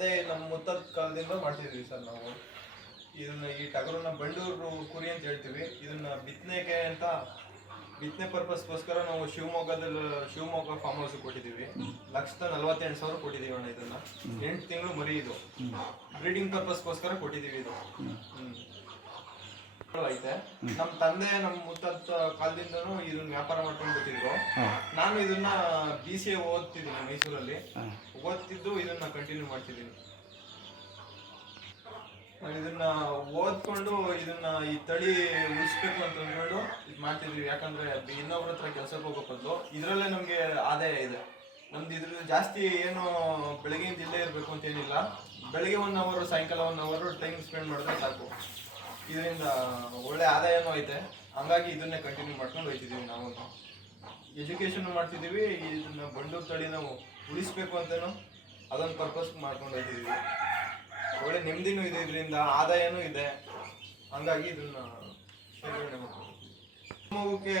ತಂದೆ ನಮ್ಮ ಮುತ್ತದ ಕಾಲದಿಂದ ಮಾಡ್ತಿದ್ವಿ ಸರ್ ನಾವು. ಇದನ್ನ ಈ ಟಗರನ್ನ ಬಂಡೂರು ಕುರಿ ಅಂತ ಹೇಳ್ತೀವಿ. ಇದನ್ನ ಬಿತ್ತನೆಗೆ ಅಂತ ಬಿತ್ತನೆ ಪರ್ಪಸ್ಗೋಸ್ಕರ ನಾವು ಶಿವಮೊಗ್ಗ ಫಾರ್ಮ್ ಹೌಸ್ ಕೊಟ್ಟಿದ್ದೀವಿ. 1,48,000 ಕೊಟ್ಟಿದ್ದೀವಿ ಅಣ್ಣ. ಇದನ್ನ 8 ತಿಂಗಳು ಮರಿ. ಇದು ಬ್ರೀಡಿಂಗ್ ಪರ್ಪಸ್ಗೋಸ್ಕರ ಕೊಟ್ಟಿದ್ದೀವಿ. ಇದು ಐತೆ. ನಮ್ಮ ತಂದೆ ನಮ್ಮ ಮುತ್ತದ ಕಾಲದಿಂದನೂ ಇದನ್ನ ವ್ಯಾಪಾರ ಮಾಡ್ಕೊಂಡು ಬಿಟ್ಟಿದ್ರು. ನಾನು ಇದನ್ನ BCA ಓದ್ತಿದ್ದೀನಿ ಮೈಸೂರಲ್ಲಿ. ಓದ್ತಿದ್ದು ಇದನ್ನ ಕಂಟಿನ್ಯೂ ಮಾಡ್ತಿದ್ದೀನಿ. ಇದನ್ನ ಓದ್ಕೊಂಡು ಇದನ್ನ ಈ ತಳಿ ಉಳಿಸ್ಬೇಕು ಅಂತ ಅಂದ್ಕೊಂಡು ಇದು ಮಾಡ್ತಿದ್ವಿ. ಯಾಕಂದ್ರೆ ಇನ್ನೊಬ್ರ ಹತ್ರ ಕೆಲ್ಸಕ್ಕೆ ಹೋಗೋ ಬದಲು ಇದರಲ್ಲೇ ನಮ್ಗೆ ಆದಾಯ ಇದೆ. ನಮ್ದು ಇದ್ರಲ್ಲಿ ಜಾಸ್ತಿ ಏನು ಬೆಳಗಿನ ಇಲ್ಲೇ ಇರಬೇಕು ಅಂತ ಏನಿಲ್ಲ. ಬೆಳಗ್ಗೆ 1 ಅವರ್, ಸಾಯಂಕಾಲ 1 ಅವರ್ ಟೈಮ್ ಸ್ಪೆಂಡ್ ಮಾಡಿದ್ರೆ ಸಾಕು. ಇದರಿಂದ ಒಳ್ಳೆ ಆದಾಯನೂ ಐತೆ. ಹಂಗಾಗಿ ಇದನ್ನೇ ಕಂಟಿನ್ಯೂ ಮಾಡ್ಕೊಂಡು ಹೋಗ್ತಿದೀವಿ. ನಾವು ಎಜುಕೇಶನ್ ಮಾಡ್ತಿದ್ದೀವಿ. ಇದನ್ನ ಬಂಡೂರು ತಳಿ ನಾವು ಉಳಿಸ್ಬೇಕು ಅಂತನೂ ಅದೊಂದು ಪರ್ಪಸ್ ಮಾಡ್ಕೊಂಡು ಹೋಗ್ತಿದೀವಿ. ಒಳ್ಳೆ ನೆಮ್ಮದಿನೂ ಇದೆ, ಇದರಿಂದ ಆದಾಯನೂ ಇದೆ. ಹಂಗಾಗಿ ಇದನ್ನ ಶೇಖರಣೆ ಮಾಡ್ತೀವಿ. ಮಗುಕ್ಕೆ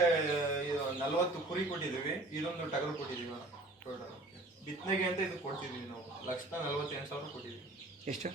40 ಕುರಿ ಕೊಟ್ಟಿದ್ದೀವಿ. ಇದೊಂದು ಟಗರು ಕೊಟ್ಟಿದ್ದೀವಿ ಟೋಟಲ್. ಬಿತ್ತನೆಗೆ ಅಂತ ಇದು ಕೊಡ್ತಿದ್ದೀವಿ ನಾವು. 1,48,000 ಕೊಟ್ಟಿದ್ದೀವಿ. ಎಷ್ಟು?